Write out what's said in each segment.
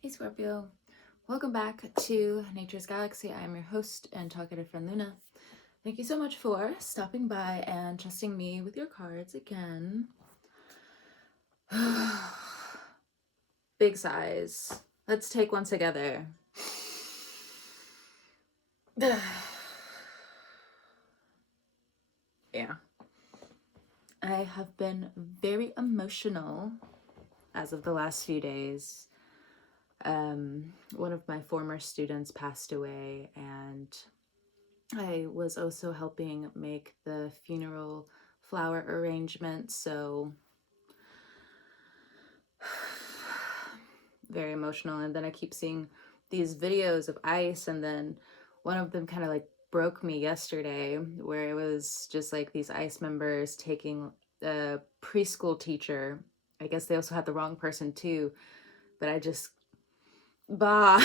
Hey Scorpio, welcome back to Nature's Galaxy. I'm your host and talkative friend Luna. Thank you so much for stopping by and trusting me with your cards again. Big sighs. Let's take one together. Yeah. I have been very emotional as of the last few days. One of my former students passed away, and I was also helping make the funeral flower arrangement, so very emotional. And then I keep seeing these videos of ice, and then one of them kind of like broke me yesterday, where it was just like these ice members taking a preschool teacher. I guess they also had the wrong person too, but I just bah.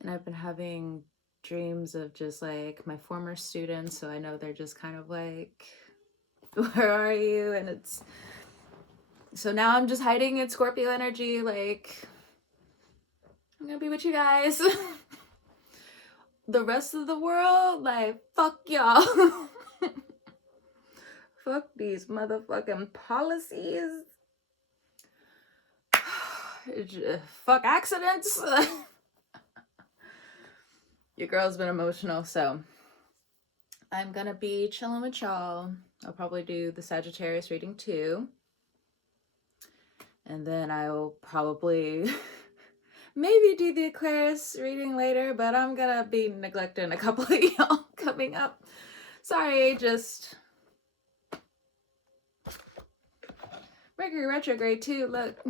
And I've been having dreams of just like my former students, so I know they're just kind of like, where are you? And it's so now I'm just hiding in Scorpio energy, like I'm gonna be with you guys. The rest of the world, like, fuck y'all. Fuck these motherfucking policies. Fuck accidents. Your girl's been emotional, so I'm gonna be chilling with y'all. I'll probably do the Sagittarius reading too. And then I'll probably maybe do the Aquarius reading later, but I'm gonna be neglecting a couple of y'all coming up. Sorry, just Mercury retrograde too. Look,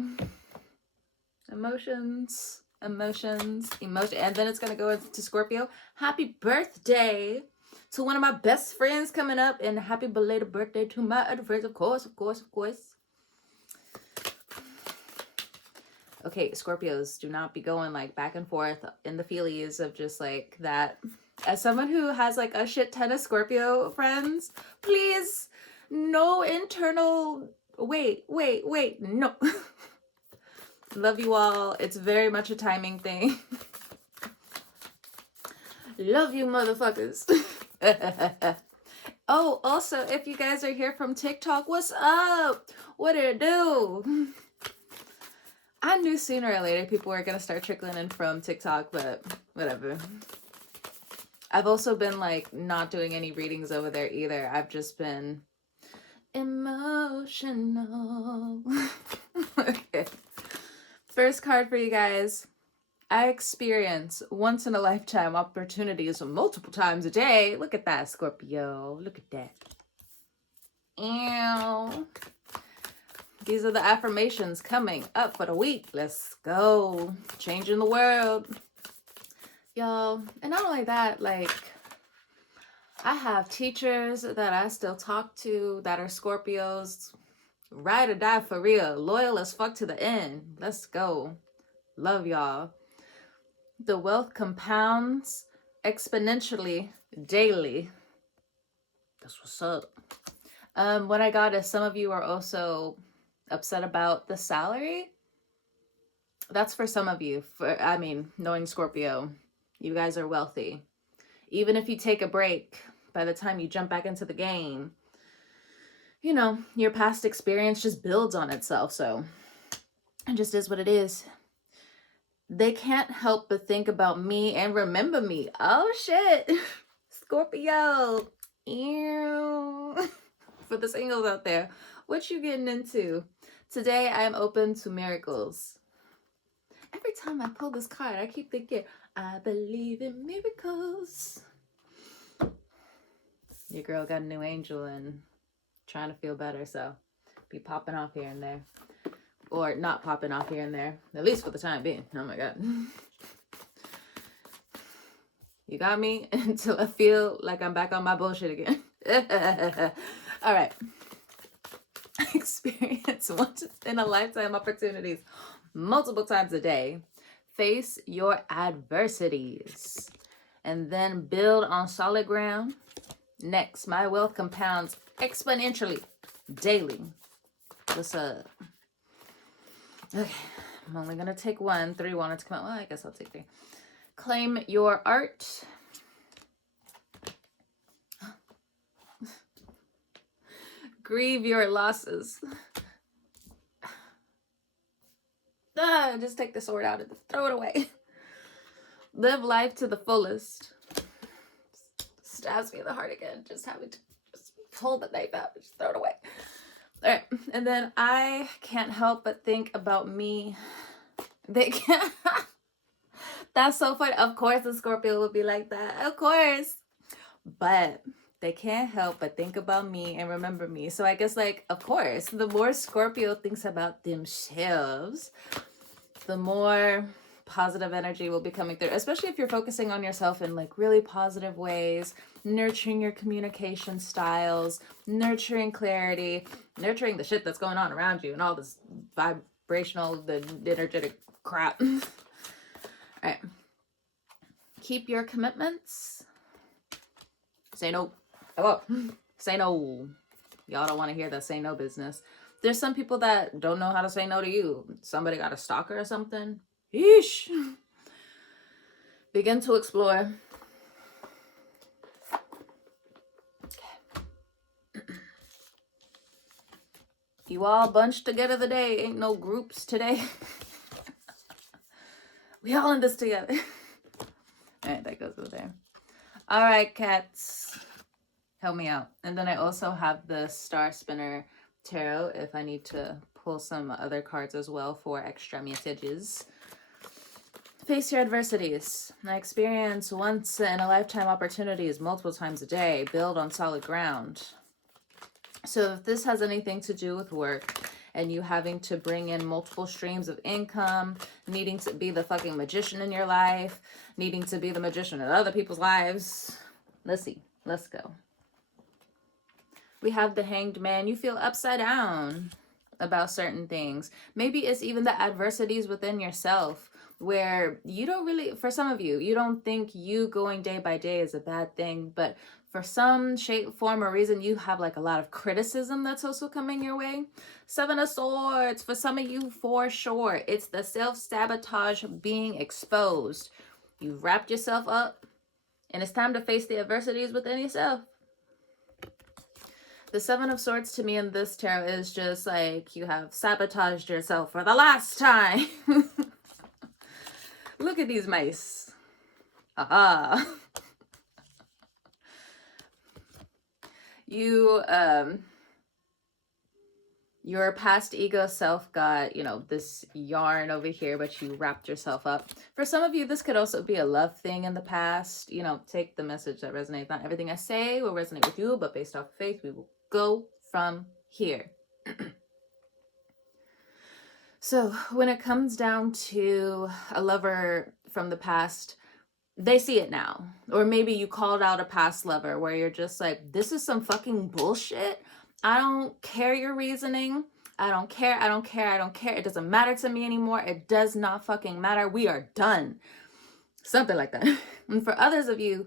emotions, and then it's gonna go into Scorpio. Happy birthday to one of my best friends coming up, and happy belated birthday to my other friends, of course. Okay, Scorpios, do not be going like back and forth in the feelies of just like that. As someone who has like a shit ton of Scorpio friends, please, no internal, wait, no. Love you all. It's very much a timing thing. Love you, motherfuckers. Oh, also, if you guys are here from TikTok, what's up? What did it do? I knew sooner or later people were gonna start trickling in from TikTok, but whatever. I've also been like not doing any readings over there either. I've just been emotional. Okay. First card for you guys. I experience once in a lifetime opportunities multiple times a day. Look at that, Scorpio. Look at that. Ew. These are the affirmations coming up for the week. Let's go. Changing the world. Y'all, and not only that, like, I have teachers that I still talk to that are Scorpios. Ride or die for real. Loyal as fuck to the end. Let's go. Love y'all. The wealth compounds exponentially daily. That's what's up. What I got is some of you are also upset about the salary. That's for some of you. Knowing Scorpio, you guys are wealthy. Even if you take a break, by the time you jump back into the game, you know, your past experience just builds on itself. So it just is what it is. They can't help but think about me and remember me. Oh shit. Scorpio. Ew. For the singles out there, what you getting into? Today I am open to miracles. Every time I pull this card, I keep thinking, I believe in miracles. Your girl got a new angel and trying to feel better, so be popping off here and there. Or not popping off here and there, at least for the time being. Oh my God. You got me until I feel like I'm back on my bullshit again. All right. Experience once in a lifetime opportunities multiple times a day. Face your adversities and then build on solid ground. Next, my wealth compounds exponentially daily. What's up? Okay, I'm only going to take one. 3 wanted to come out. Well, I guess I'll take 3. Claim your art. Grieve your losses. Just take the sword out and throw it away. Live life to the fullest. Stabs me in the heart again. Just having to just pull the knife out and just throw it away. All right. And then I can't help but think about me. They can't. That's so funny. Of course the Scorpio would be like that. Of course. But they can't help but think about me and remember me. So I guess, like, of course, the more Scorpio thinks about themselves, the more positive energy will be coming through, especially if you're focusing on yourself in like really positive ways, nurturing your communication styles, nurturing clarity, nurturing the shit that's going on around you and all this vibrational, the energetic crap. All right. Keep your commitments. Say no. Hello. Say no. Y'all don't want to hear that say no business. There's some people that don't know how to say no to you. Somebody got a stalker or something. Yeesh. Begin to explore. You all bunched together today. Ain't no groups today. We all in this together. All right, that goes over there. All right, cats. Help me out. And then I also have the Star Spinner Tarot if I need to pull some other cards as well for extra messages. Face your adversities. I experience once in a lifetime opportunities multiple times a day. Build on solid ground. So if this has anything to do with work and you having to bring in multiple streams of income, needing to be the fucking magician in your life, needing to be the magician in other people's lives, let's see. Let's go. We have the Hanged Man. You feel upside down about certain things. Maybe it's even the adversities within yourself where you don't really, for some of you, you don't think you going day by day is a bad thing, but for some shape, form, or reason, you have like a lot of criticism that's also coming your way. 7 of Swords, for some of you, for sure, it's the self-sabotage being exposed. You've wrapped yourself up, and it's time to face the adversities within yourself. The 7 of Swords to me in this tarot is just like you have sabotaged yourself for the last time. Look at these mice. Aha. You, your past ego self got, you know, this yarn over here, but you wrapped yourself up. For some of you, this could also be a love thing in the past. You know, take the message that resonates. Not everything I say will resonate with you, but based off faith, we will go from here. So when it comes down to a lover from the past, they see it now. Or maybe you called out a past lover where you're just like, this is some fucking bullshit. I don't care your reasoning. I don't care. I don't care. I don't care. It doesn't matter to me anymore. It does not fucking matter. We are done. Something like that. And for others of you,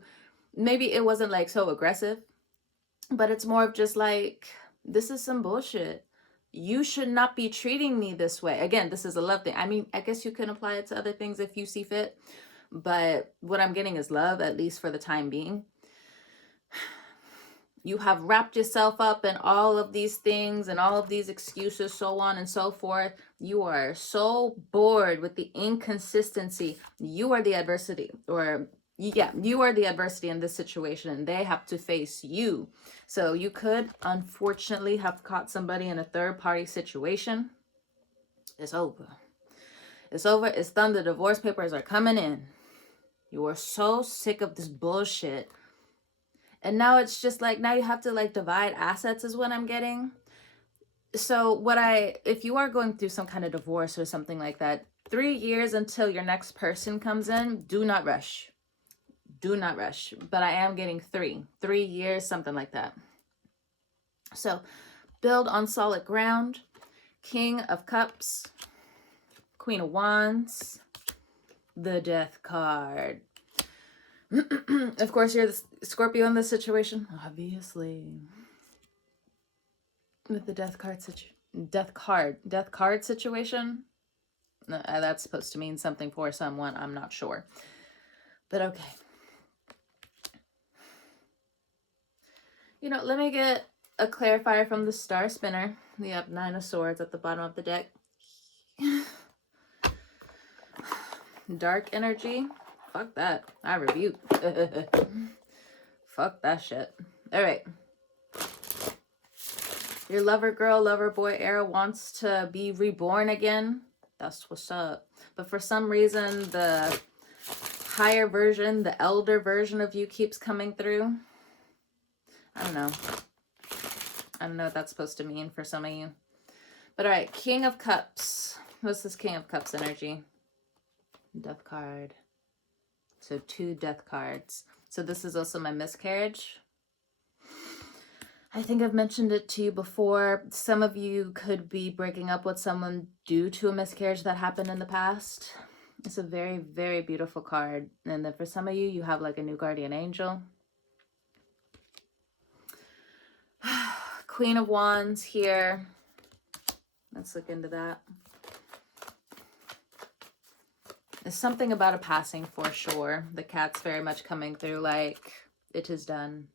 maybe it wasn't like so aggressive, but it's more of just like, this is some bullshit. You should not be treating me this way. Again, this is a love thing. I mean, I guess you can apply it to other things if you see fit. But what I'm getting is love, at least for the time being. You have wrapped yourself up in all of these things and all of these excuses, so on and so forth. You are so bored with the inconsistency. You are the adversity, or yeah, you are the adversity in this situation, and they have to face you. So you could, unfortunately, have caught somebody in a third-party situation. It's over. It's over. It's done. The divorce papers are coming in. You are so sick of this bullshit. And now it's just like, now you have to like divide assets is what I'm getting. So if you are going through some kind of divorce or something like that, 3 years until your next person comes in, do not rush. Do not rush. But I am getting 3 years, something like that. So build on solid ground. King of Cups, Queen of Wands, the Death card. Of course, you're the Scorpio in this situation, obviously. With the Death card situation, That's supposed to mean something for someone. I'm not sure. But okay. You know, let me get a clarifier from the Star Spinner. We have 9 of Swords at the bottom of the deck. Dark energy. Fuck that. I rebuke. Fuck that shit. All right. Your lover girl, lover boy era wants to be reborn again. That's what's up. But for some reason, the higher version, the elder version of you keeps coming through. I don't know. I don't know what that's supposed to mean for some of you. But all right, King of Cups. What's this King of Cups energy? Death card. So 2 death cards. So this is also my miscarriage. I think I've mentioned it to you before. Some of you could be breaking up with someone due to a miscarriage that happened in the past. It's a very, very beautiful card. And then for some of you, you have like a new guardian angel. Queen of Wands here. Let's look into that. There's something about a passing for sure. The cat's very much coming through like, it is done.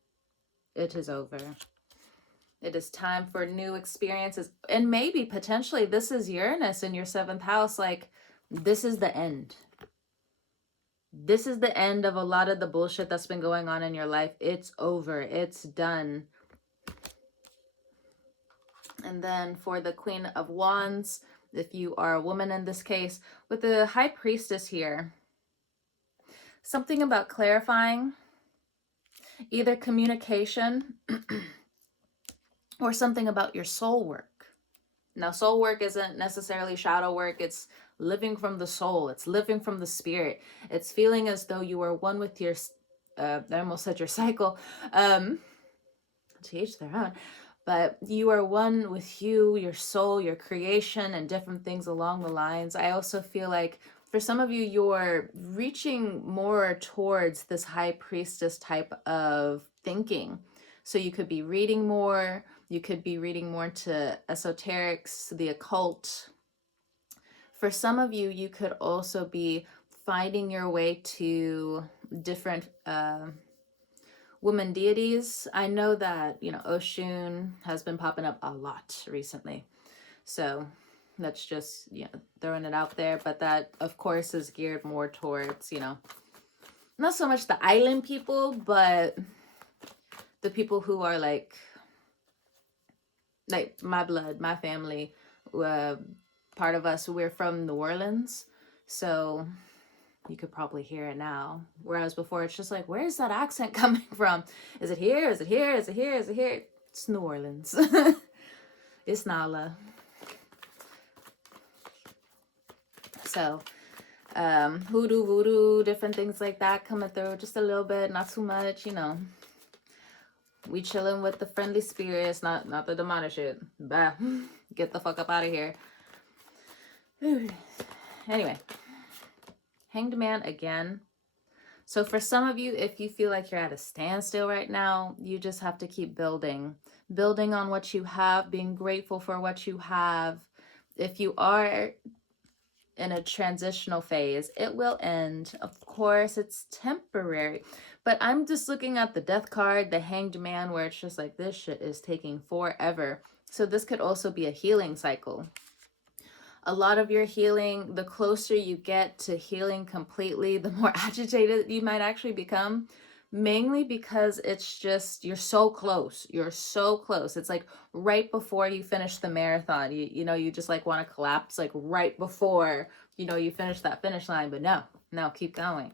It is over. It is time for new experiences. And maybe potentially this is Uranus in your 7th house. Like, this is the end. This is the end of a lot of the bullshit that's been going on in your life. It's over. It's done. And then for the Queen of Wands, if you are a woman in this case, with the High Priestess here, something about clarifying, either communication or something about your soul work. Now, soul work isn't necessarily shadow work. It's living from the soul. It's living from the spirit. It's feeling as though you are one with your, I almost said your cycle, to each their own. But you are one with you, your soul, your creation, and different things along the lines. I also feel like for some of you, you're reaching more towards this High Priestess type of thinking. So you could be reading more. You could be reading more to esoterics, the occult. For some of you, you could also be finding your way to different woman deities. I know that, you know, Oshun has been popping up a lot recently. So that's just, you know, throwing it out there. But that, of course, is geared more towards, you know, not so much the island people, but the people who are like my blood, my family, part of us, we're from New Orleans. So you could probably hear it now. Whereas before, it's just like, where is that accent coming from? Is it here? Is it here? Is it here? Is it here? It's New Orleans. It's Nala. So, hoodoo, voodoo, different things like that coming through. Just a little bit, not too much, you know. We chilling with the friendly spirits, not the demonic shit. Bah. Get the fuck up out of here. Anyway. Hanged Man again. So for some of you, if you feel like you're at a standstill right now, you just have to keep building. Building on what you have, being grateful for what you have. If you are in a transitional phase, it will end. Of course, it's temporary. But I'm just looking at the Death card, the Hanged Man, where it's just like, this shit is taking forever. So this could also be a healing cycle. A lot of your healing, the closer you get to healing completely, the more agitated you might actually become. Mainly because it's just, you're so close. You're so close. It's like right before you finish the marathon. You know, you just like want to collapse like right before, you know, you finish that finish line. But no, keep going.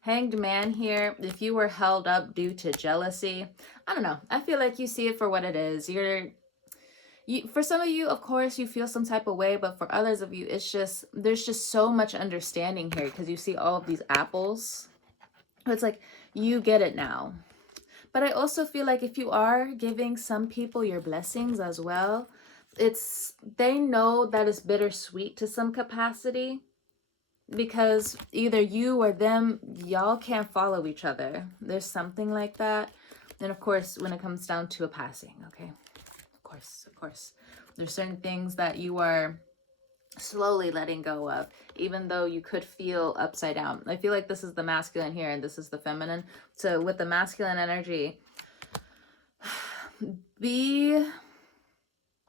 Hanged Man here, if you were held up due to jealousy, I don't know. I feel like you see it for what it is. For some of you, of course, you feel some type of way, but for others of you, it's just, there's just so much understanding here because you see all of these apples. It's like, you get it now. But I also feel like if you are giving some people your blessings as well, they know that it's bittersweet to some capacity because either you or them, y'all can't follow each other. There's something like that. And of course, when it comes down to a passing, okay? Of course, there's certain things that you are slowly letting go of, even though you could feel upside down. I feel like this is the masculine here and this is the feminine. So with the masculine energy, be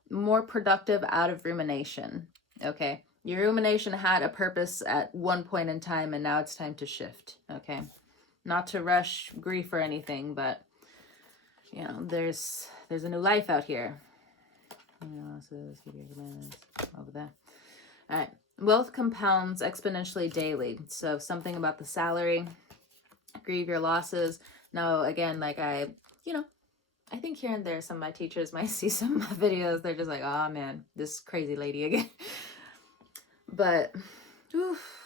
more productive out of rumination. Okay, your rumination had a purpose at one point in time, and now it's time to shift. Okay, not to rush grief or anything, but you know, there's a new life out here. Over there. All right. Wealth compounds exponentially daily. So something about the salary, grieve your losses. Now, again, like I think here and there, some of my teachers might see some of my videos. They're just like, oh man, this crazy lady again. But, oof.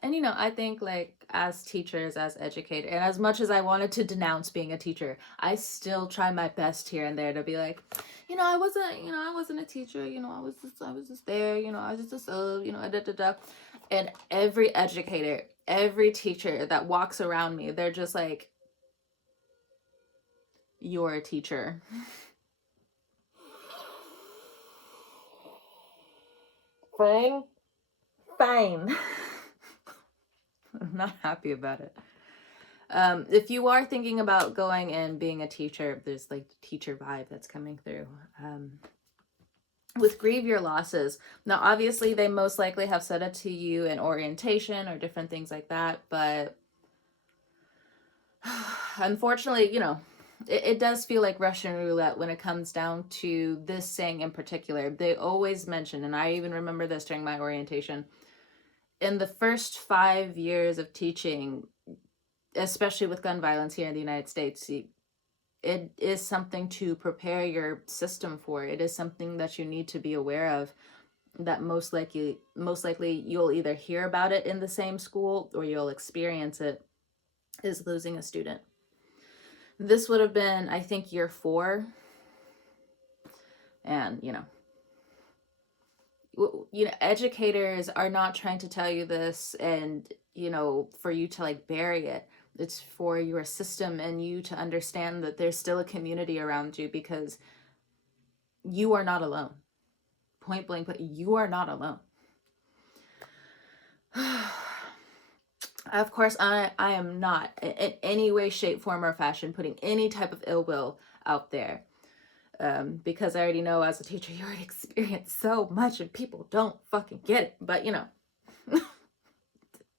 And I think like as teachers, as educators, and as much as I wanted to denounce being a teacher, I still try my best here and there to be like, I wasn't a teacher, I was just there, I was just a sub, da da da. And every educator, every teacher that walks around me, they're just like, you're a teacher. Fine. I'm not happy about it. If you are thinking about going and being a teacher, there's like teacher vibe that's coming through. With grieve your losses. Now, obviously, they most likely have said it to you in orientation or different things like that. But unfortunately, it does feel like Russian roulette when it comes down to this saying in particular. They always mention, and I even remember this during my orientation, in the first 5 years of teaching, especially with gun violence here in the United States, it is something to prepare your system for. It is something that you need to be aware of, that most likely you'll either hear about it in the same school or you'll experience it, is losing a student. This would have been, I think, year 4. And, educators are not trying to tell you this and, for you to like bury it. It's for your system and you to understand that there's still a community around you, because you are not alone. Point blank, but you are not alone. Of course, I am not in any way, shape, form, or fashion putting any type of ill will out there. Because I already know as a teacher, you already experienced so much and people don't fucking get it. But,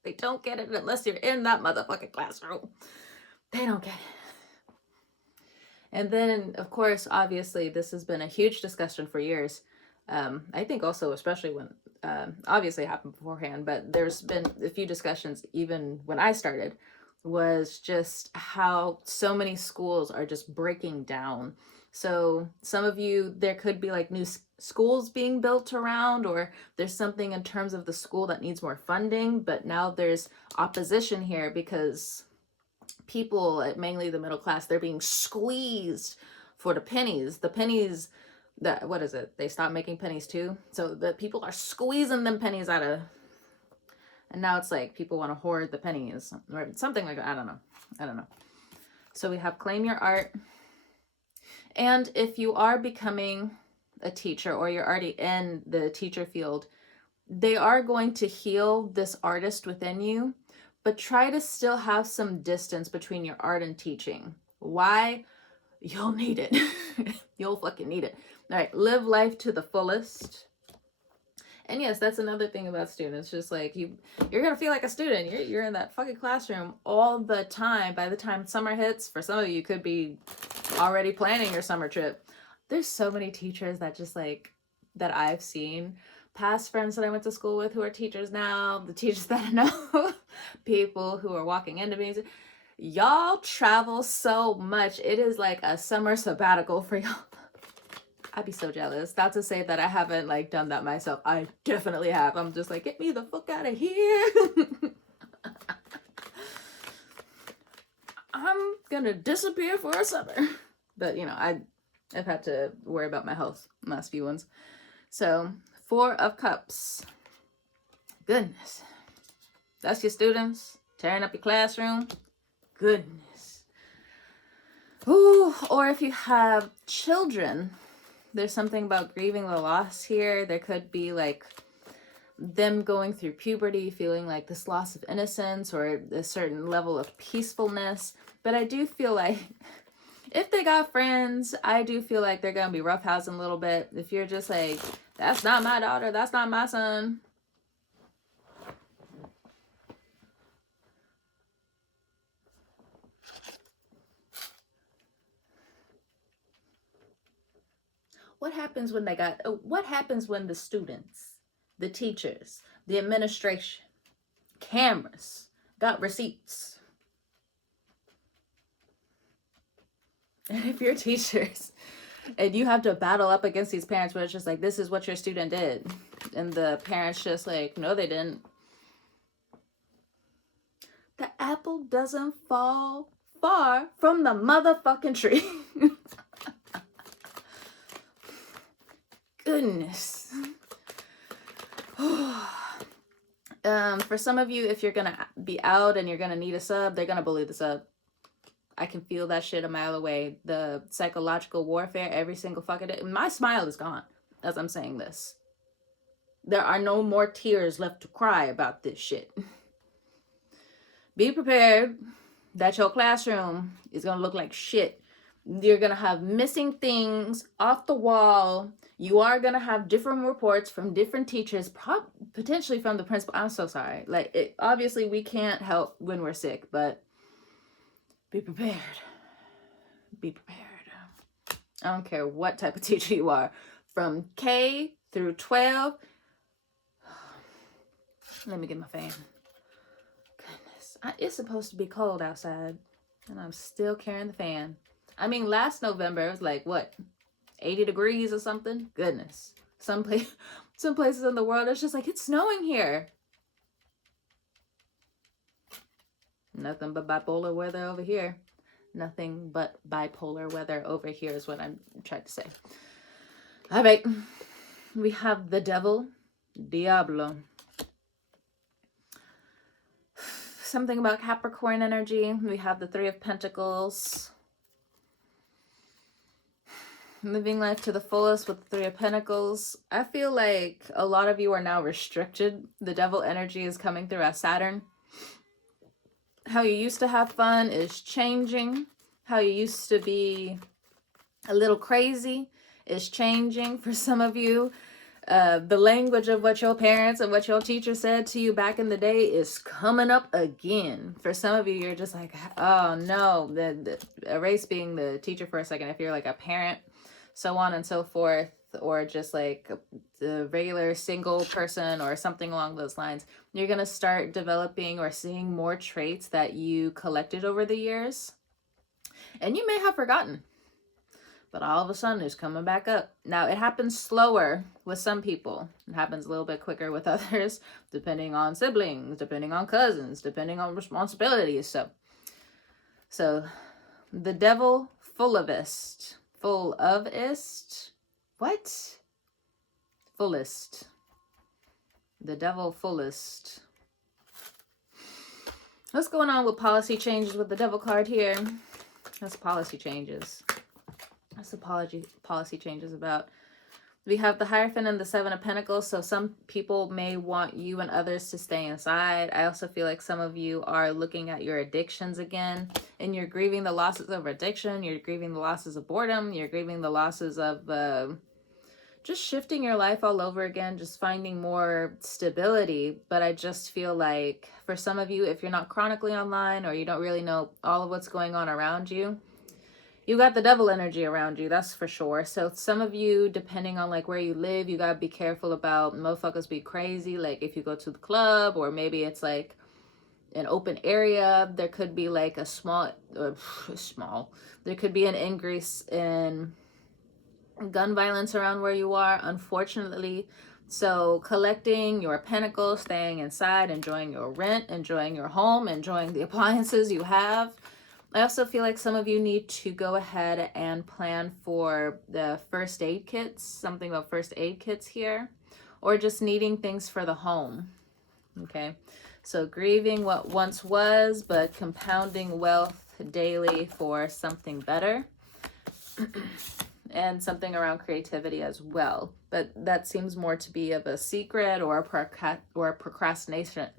they don't get it unless you're in that motherfucking classroom. They don't get it. And then, of course, obviously, this has been a huge discussion for years. I think also, especially when, obviously it happened beforehand, but there's been a few discussions even when I started, was just how so many schools are just breaking down. So some of you, there could be like new schools being built around, or there's something in terms of the school that needs more funding, but now there's opposition here because people, mainly the middle class, they're being squeezed for the pennies. That, what is it? They stopped making pennies too. So the people are squeezing them pennies out of, and now it's like people want to hoard the pennies or something like that. I don't know. So we have claim your art. And if you are becoming a teacher or you're already in the teacher field, they are going to heal this artist within you, but try to still have some distance between your art and teaching. Why? You'll need it. You'll fucking need it. All right, live life to the fullest. And yes, that's another thing about students. Just like you're gonna feel like a student. You're in that fucking classroom all the time. By the time summer hits, for some of you could be already planning your summer trip. There's so many teachers that just like, that I've seen, past friends that I went to school with who are teachers now, the teachers that I know, people who are walking into me. Y'all travel so much. It is like a summer sabbatical for y'all. I'd be so jealous. Not to say that I haven't like done that myself. I definitely have. I'm just like, get me the fuck out of here. I'm gonna disappear for a summer. But I've had to worry about my health last few ones. So 4 of Cups. Goodness. That's your students tearing up your classroom. Goodness. Ooh, or if you have children, there's something about grieving the loss here. There could be like them going through puberty, feeling like this loss of innocence or a certain level of peacefulness. But I do feel like if they got friends, I do feel like they're going to be roughhousing a little bit. If you're just like, that's not my daughter, that's not my son. What happens when what happens when the students, the teachers, the administration, cameras, got receipts? And if you're teachers and you have to battle up against these parents where it's just like, this is what your student did. And the parents just like, no, they didn't. The apple doesn't fall far from the motherfucking tree. Goodness. For some of you, if you're going to be out and you're going to need a sub, they're going to bully the sub. I can feel that shit a mile away. The psychological warfare every single fucking day. My smile is gone as I'm saying this. There are no more tears left to cry about this shit. Be prepared that your classroom is going to look like shit. You're going to have missing things off the wall. You are going to have different reports from different teachers, potentially from the principal. I'm so sorry. Like, obviously, we can't help when we're sick, but be prepared. Be prepared. I don't care what type of teacher you are. From K through 12. Let me get my fan. Goodness. It's supposed to be cold outside, and I'm still carrying the fan. I mean, last November, it was like, what, 80 degrees or something? Goodness. Some places in the world, it's just like, it's snowing here. Nothing but bipolar weather over here. Nothing but bipolar weather over here is what I'm trying to say. All right. We have the devil, Diablo. Something about Capricorn energy. We have the Three of Pentacles. Living life to the fullest with the Three of Pentacles. I feel like a lot of you are now restricted. The devil energy is coming through as Saturn. How you used to have fun is changing. How you used to be a little crazy is changing for some of you. The language of what your parents and what your teacher said to you back in the day is coming up again. For some of you, you're just like, oh no. Erase being the teacher for a second. If you're like a parent, so on and so forth, or just like the regular single person or something along those lines, you're going to start developing or seeing more traits that you collected over the years. And you may have forgotten, but all of a sudden it's coming back up. Now, it happens slower with some people. It happens a little bit quicker with others, depending on siblings, depending on cousins, depending on responsibilities. So the devil fullest. What? Fullest. The devil fullest. What's going on with policy changes with the devil card here? That's policy changes. What's the policy changes about? We have the Hierophant and the Seven of Pentacles. So some people may want you and others to stay inside. I also feel like some of you are looking at your addictions again, and you're grieving the losses of addiction. You're grieving the losses of boredom. You're grieving the losses of just shifting your life all over again, just finding more stability. But I just feel like for some of you, if you're not chronically online or you don't really know all of what's going on around you, you got the devil energy around you, that's for sure. So some of you, depending on like where you live, you gotta be careful about motherfuckers be crazy. Like if you go to the club, or maybe it's like an open area, there could be like a there could be an increase in gun violence around where you are, unfortunately. So collecting your pentacles, staying inside, enjoying your rent, enjoying your home, enjoying the appliances you have. I also feel like some of you need to go ahead and plan for the first aid kits, something about first aid kits here, or just needing things for the home. Okay, so grieving what once was, but compounding wealth daily for something better. and something around creativity as well. But that seems more to be of a secret or a procrastination.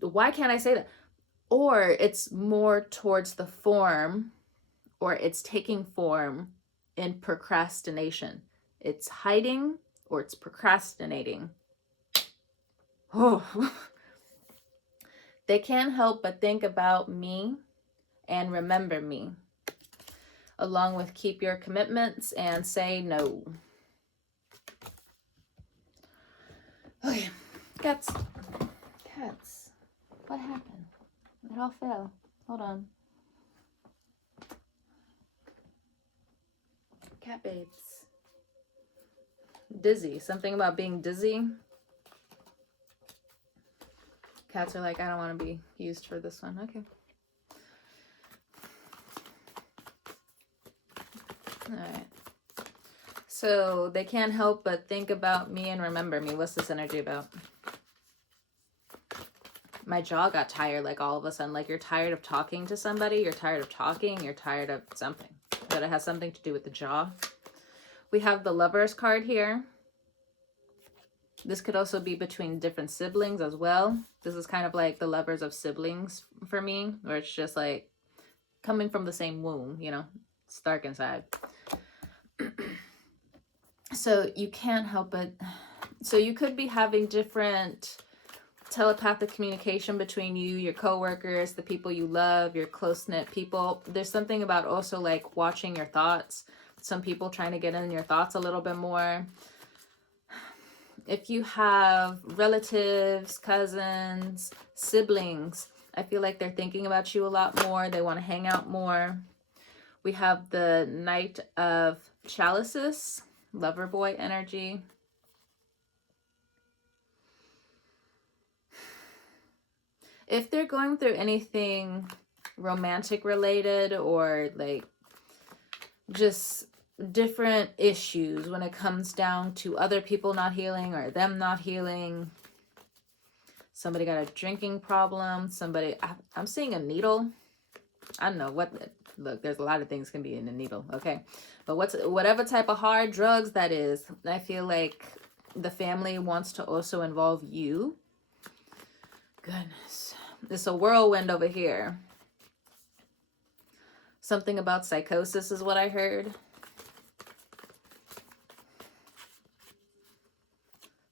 Why can't I say that? Or it's more towards the form, or it's taking form in procrastination. It's hiding or it's procrastinating. Oh. They can't help but think about me and remember me, along with keep your commitments and say no. Okay, cats. What happened? It all fell. Hold on. Cat babes. Dizzy. Something about being dizzy. Cats are like, I don't want to be used for this one. Okay. Alright. So they can't help but think about me and remember me. What's this energy about? My jaw got tired, like all of a sudden. Like you're tired of talking to somebody. You're tired of talking. You're tired of something. But it has something to do with the jaw. We have the Lovers card here. This could also be between different siblings as well. This is kind of like the lovers of siblings for me, where it's just like coming from the same womb, you know, it's dark inside. So you can't help it. So you could be having different telepathic communication between you, your coworkers, the people you love, your close-knit people. There's something about also like watching your thoughts. Some people trying to get in your thoughts a little bit more. If you have relatives, cousins, siblings, I feel like they're thinking about you a lot more. They want to hang out more. We have the Knight of Chalices, lover boy energy. If they're going through anything romantic related or like just different issues when it comes down to other people not healing or them not healing, somebody got a drinking problem, somebody, I'm seeing a needle. I don't know what, look, there's a lot of things can be in a needle, okay? But whatever type of hard drugs that is, I feel like the family wants to also involve you. Goodness. It's a whirlwind over here. Something about psychosis is what I heard.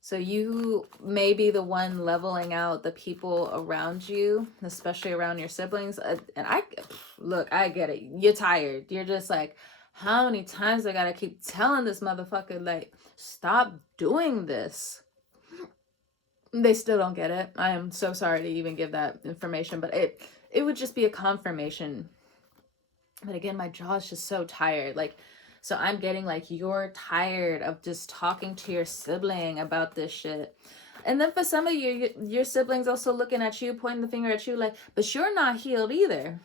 So you may be the one leveling out the people around you, especially around your siblings. And I get it. You're tired. You're just like, how many times I gotta keep telling this motherfucker, like, stop doing this? They still don't get it. I am so sorry to even give that information, but it would just be a confirmation. But again, my jaw is just so tired. Like, so I'm getting like, you're tired of just talking to your sibling about this shit. And then for some of you, your siblings also looking at you, pointing the finger at you like, but you're not healed either.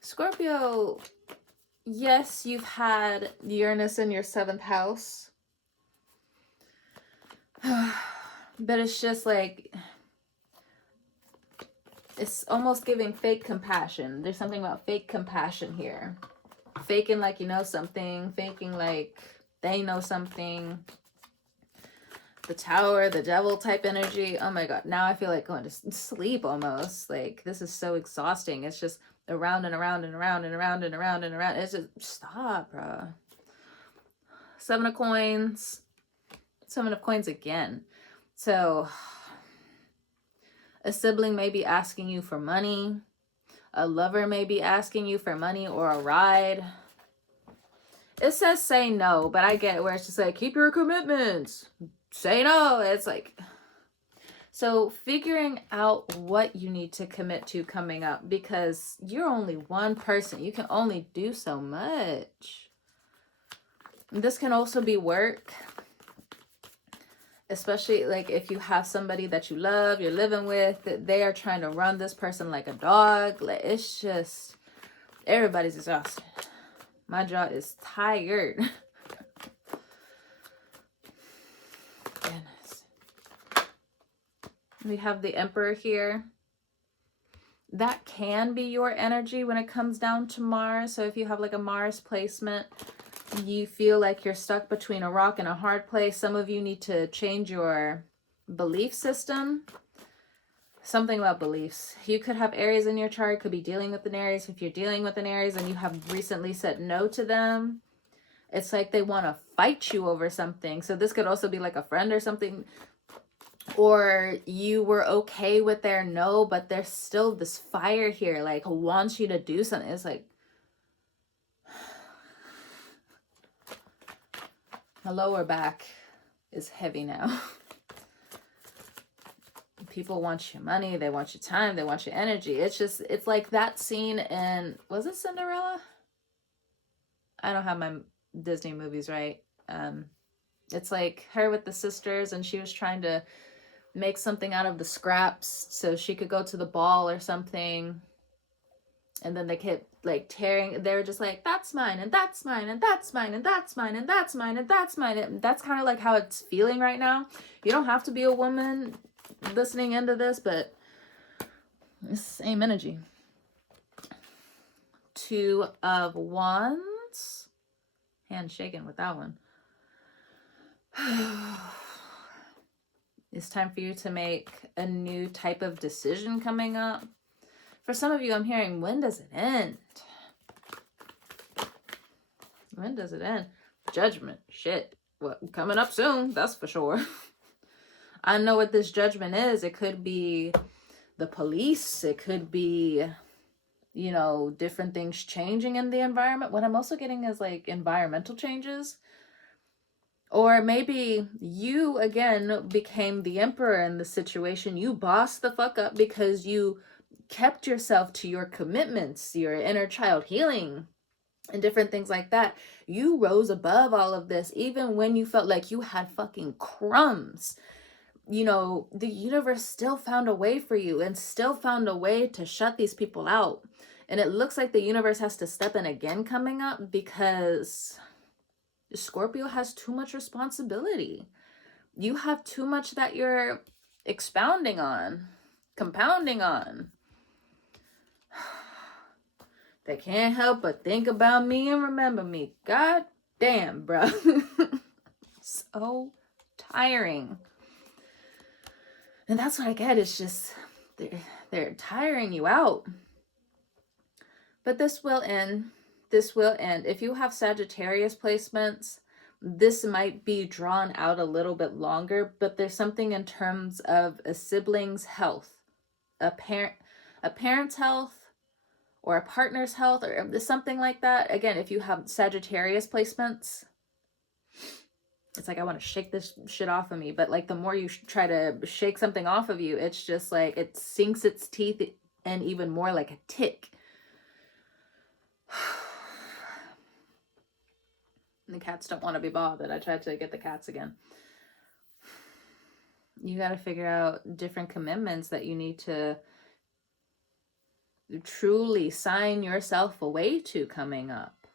Scorpio, yes, you've had Uranus in your 7th house. But it's just like, it's almost giving fake compassion. There's something about fake compassion here. Faking like you know something. Faking like they know something. The Tower, the devil type energy. Oh my god. Now I feel like going to sleep almost. Like, this is so exhausting. It's just around and around and around and around and around and around. It's just, stop, bro. 7 of coins. 7 of coins again. So a sibling may be asking you for money. A lover may be asking you for money or a ride. It says say no, but I get it where it's just like, keep your commitments. Say no. It's like, so figuring out what you need to commit to coming up, because you're only one person. You can only do so much. This can also be work. Especially like if you have somebody that you love, you're living with, they are trying to run this person like a dog. Like, it's just, everybody's exhausted. My jaw is tired. Goodness. We have the Emperor here. that can be your energy when it comes down to Mars. So if you have like a Mars placement, you feel like you're stuck between a rock and a hard place. Some of you need to change your belief system. Something about beliefs. You could have Aries in your chart, could be dealing with an Aries. If you're dealing with an Aries and you have recently said no to them, it's like they want to fight you over something. So this could also be like a friend or something. Or you were okay with their no, but there's still this fire here, like wants you to do something. It's like, my lower back is heavy now. People want your money, they want your time, they want your energy. It's like that scene in, was it Cinderella? I don't have my Disney movies right. It's like her with the sisters, and she was trying to make something out of the scraps so she could go to the ball or something. And then they kept like tearing, they were just like, that's mine, and that's mine, and that's mine, and that's mine, and that's mine, and that's mine. And that's kind of like how it's feeling right now. You don't have to be a woman listening into this, but it's the same energy. Two of Wands. Hand shaking with that one. It's time for you to make a new type of decision coming up. For some of you, I'm hearing, when does it end? When does it end? Judgment. Shit. Well, coming up soon, that's for sure. I know what this judgment is. It could be the police. It could be, you know, different things changing in the environment. What I'm also getting is like environmental changes. Or maybe you, again, became the emperor in the situation. You bossed the fuck up because you kept yourself to your commitments, your inner child healing, and different things like that. You rose above all of this, even when you felt like you had fucking crumbs. You know, the universe still found a way for you and still found a way to shut these people out. And it looks like the universe has to step in again coming up, because Scorpio has too much responsibility. You have too much that you're expounding on, compounding on. They can't help but think about me and remember me. God damn, bro. So tiring. And that's what I get. It's just, they're tiring you out. But this will end. This will end. If you have Sagittarius placements, this might be drawn out a little bit longer, but there's something in terms of a sibling's health, a parent's health, or a partner's health, or something like that. Again, if you have Sagittarius placements, it's like, I want to shake this shit off of me. But like, the more you try to shake something off of you, it's just like, it sinks its teeth in even more, like a tick. And the cats don't want to be bothered. I tried to get the cats again. You got to figure out different commitments that you need to truly sign yourself away to coming up.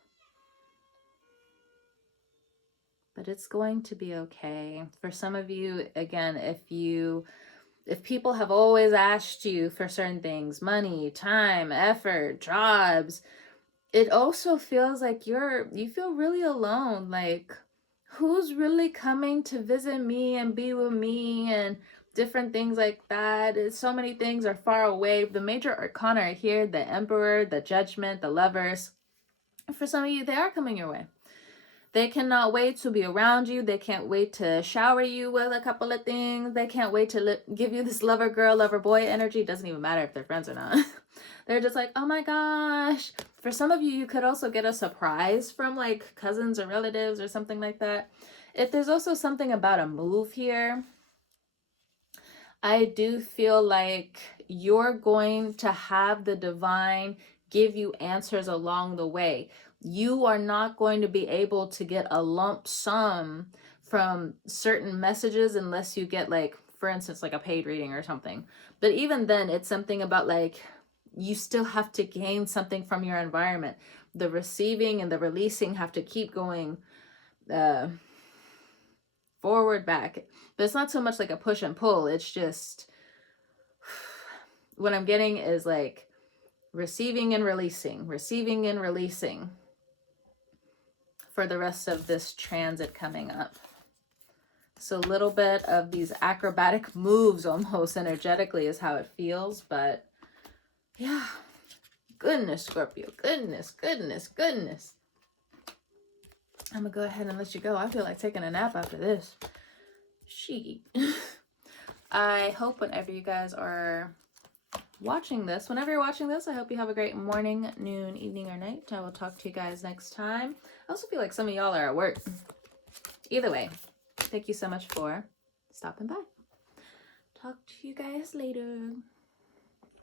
But it's going to be okay. For some of you, again, if people have always asked you for certain things, money, time, effort, jobs, it also feels like you feel really alone. Like, who's really coming to visit me and be with me and different things like that? So many things are far away. The major arcana are here: the Emperor, the Judgment, the Lovers. For some of you, they are coming your way. They cannot wait to be around you. They can't wait to shower you with a couple of things. They can't wait to give you this lover girl, lover boy energy. It doesn't even matter if they're friends or not. They're just like, oh my gosh. For some of you, you could also get a surprise from like cousins or relatives or something like that. If there's also something about a move here, I do feel like you're going to have the divine give you answers along the way. You are not going to be able to get a lump sum from certain messages unless you get, like, for instance, like a paid reading or something. But even then, it's something about like, you still have to gain something from your environment. The receiving and the releasing have to keep going forward, back. But it's not so much like a push and pull. It's just, what I'm getting is like receiving and releasing for the rest of this transit coming up. So a little bit of these acrobatic moves almost energetically is how it feels. But yeah, goodness, Scorpio, goodness, goodness, goodness. I'm gonna go ahead and let you go. I feel like taking a nap after this. She. I hope whenever you guys are watching this, whenever you're watching this, I hope you have a great morning, noon, evening, or night. I will talk to you guys next time. I also feel like some of y'all are at work. Either way, thank you so much for stopping by. Talk to you guys later.